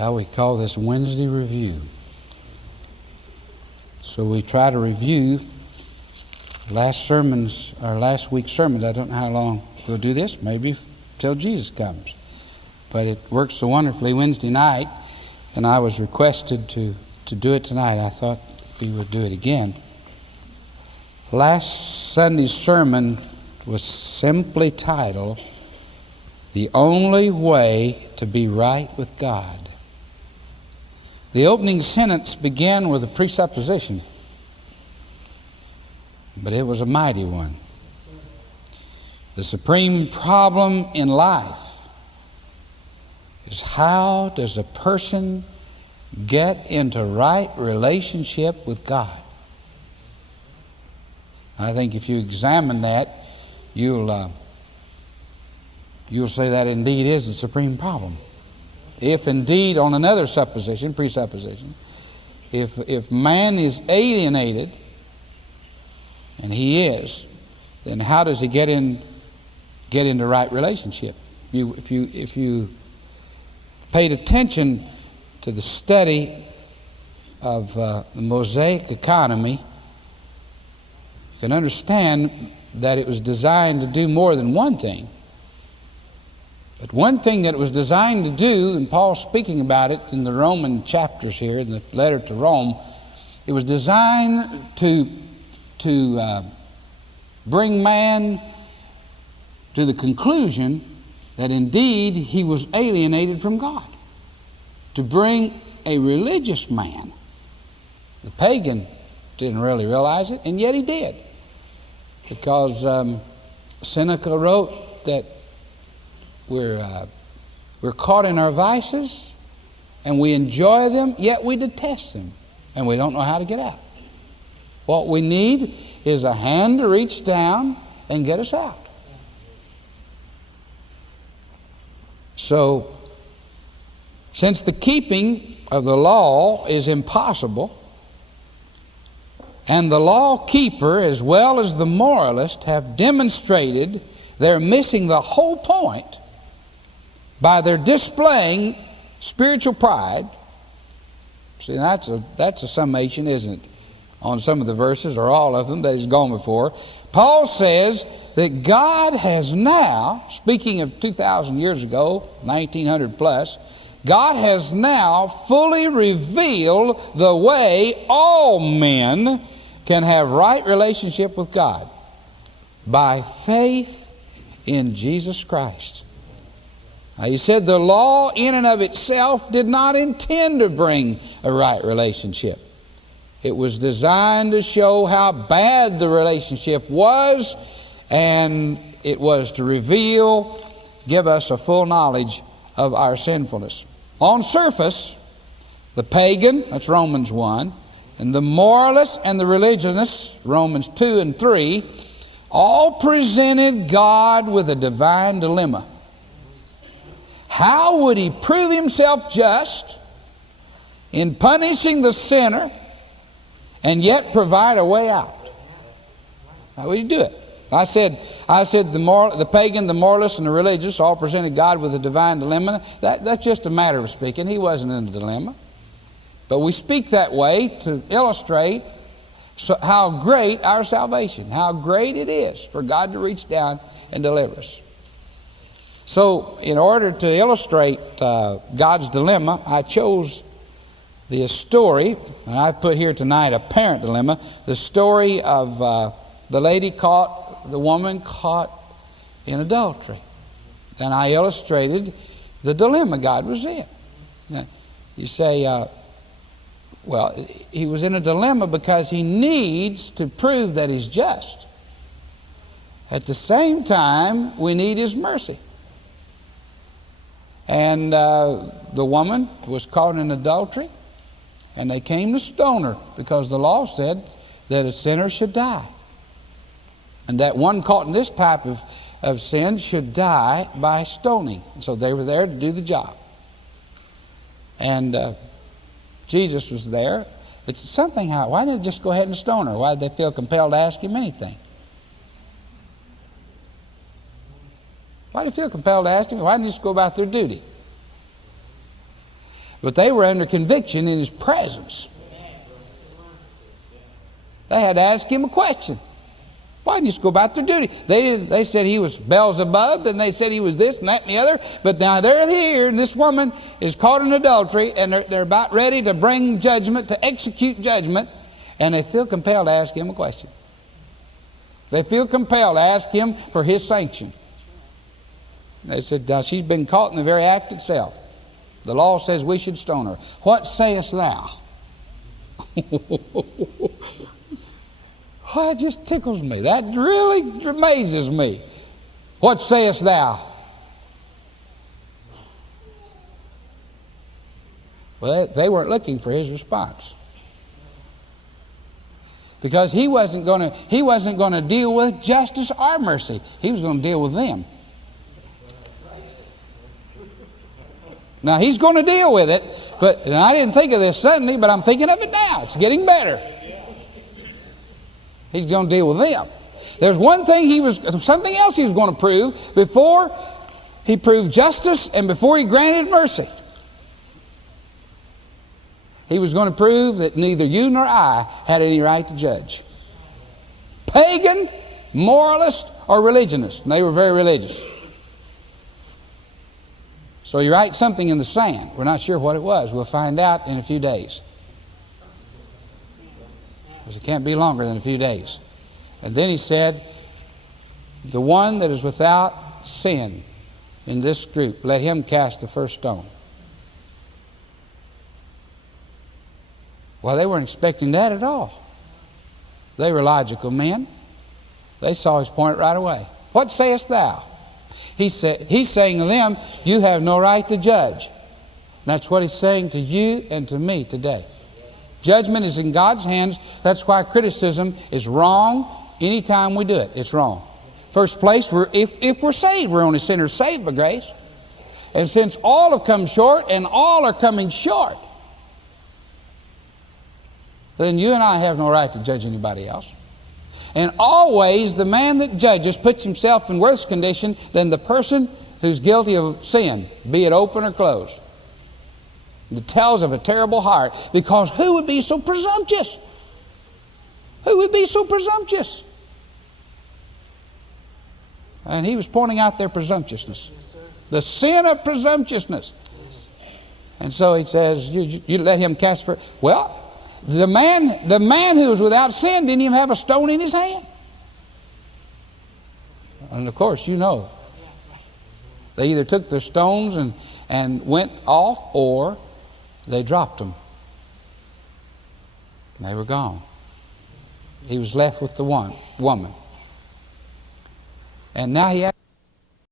Well, we call this Wednesday Review. So we try to review last week's sermons. I don't know how long we'll do this, maybe till Jesus comes. But it works so wonderfully Wednesday night, and I was requested to do it tonight. I thought we would do it again. Last Sunday's sermon was simply titled, "The Only Way to Be Right with God." The opening sentence began with a presupposition, but it was a mighty one. The supreme problem in life is, how does a person get into right relationship with God? I think if you examine that, you'll say that indeed is the supreme problem. If indeed, on another presupposition, if man is alienated, and he is, then how does he get into right relationship? If you paid attention to the study of the Mosaic economy, you can understand that it was designed to do more than one thing. But one thing that it was designed to do, and Paul's speaking about it in the Roman chapters here, in the letter to Rome, it was designed to bring man to the conclusion that indeed he was alienated from God. To bring a religious man. The pagan didn't really realize it, and yet he did. Because Seneca wrote that we're caught in our vices, and we enjoy them, yet we detest them, and we don't know how to get out. What we need is a hand to reach down and get us out. So, since the keeping of the law is impossible, and the law keeper as well as the moralist have demonstrated they're missing the whole point by their displaying spiritual pride. See, that's a summation, isn't it, on some of the verses, or all of them that he's gone before. Paul says that God has now, speaking of 2,000 years ago, 1900 plus, God has now fully revealed the way all men can have right relationship with God, by faith in Jesus Christ. Now, he said the law in and of itself did not intend to bring a right relationship. It was designed to show how bad the relationship was, and it was to give us a full knowledge of our sinfulness. On surface, the pagan, that's Romans 1, and the moralists and the religionists, Romans 2 and 3, all presented God with a divine dilemma. How would he prove himself just in punishing the sinner and yet provide a way out? How would he do it? I said the pagan, the moralist, and the religious all presented God with a divine dilemma. That's just a matter of speaking. He wasn't in a dilemma. But we speak that way to illustrate how great our salvation, how great it is for God to reach down and deliver us. So, in order to illustrate God's dilemma, I chose the story, and I put here tonight a parent dilemma, the story of the woman caught in adultery. And I illustrated the dilemma God was in. Now, you say, well, he was in a dilemma because he needs to prove that he's just. At the same time, we need his mercy. And the woman was caught in adultery, and they came to stone her because the law said that a sinner should die. And that one caught in this type of sin should die by stoning. So they were there to do the job. And Jesus was there. It's something, why didn't they just go ahead and stone her? Why did they feel compelled to ask him anything? Why do you feel compelled to ask him? Why didn't they just go about their duty? But they were under conviction in his presence. They had to ask him a question. Why didn't you just go about their duty? They said he was Beelzebub, and they said he was this and that and the other. But now they're here, and this woman is caught in adultery, and they're about ready to bring judgment, to execute judgment, and they feel compelled to ask him a question. They feel compelled to ask him for his sanction. They said, she's been caught in the very act itself. The law says we should stone her. What sayest thou? Oh, it just tickles me. That really amazes me. What sayest thou? Well, they weren't looking for his response, because he wasn't going to deal with justice or mercy. He was going to deal with them. Now he's going to deal with it, and I didn't think of this suddenly, but I'm thinking of it now. It's getting better. He's going to deal with them. There's one thing something else he was going to prove before he proved justice and before he granted mercy. He was going to prove that neither you nor I had any right to judge. Pagan, moralist, or religionist. And they were very religious. So he writes something in the sand. We're not sure what it was. We'll find out in a few days. Because it can't be longer than a few days. And then he said, the one that is without sin in this group, let him cast the first stone. Well, they weren't expecting that at all. They were logical men. They saw his point right away. What sayest thou? He's saying to them, you have no right to judge. And that's what he's saying to you and to me today. Judgment is in God's hands. That's why criticism is wrong anytime we do it. It's wrong. First place, if we're saved, we're only sinners saved by grace. And since all have come short and all are coming short, then you and I have no right to judge anybody else. And always the man that judges puts himself in worse condition than the person who's guilty of sin, be it open or closed. It tells of a terrible heart, because who would be so presumptuous? Who would be so presumptuous? And he was pointing out their presumptuousness. The sin of presumptuousness. And so he says, you let him cast for... Well, the man who was without sin didn't even have a stone in his hand. And of course, you know, they either took their stones and went off, or they dropped them. And they were gone. He was left with the woman. And now he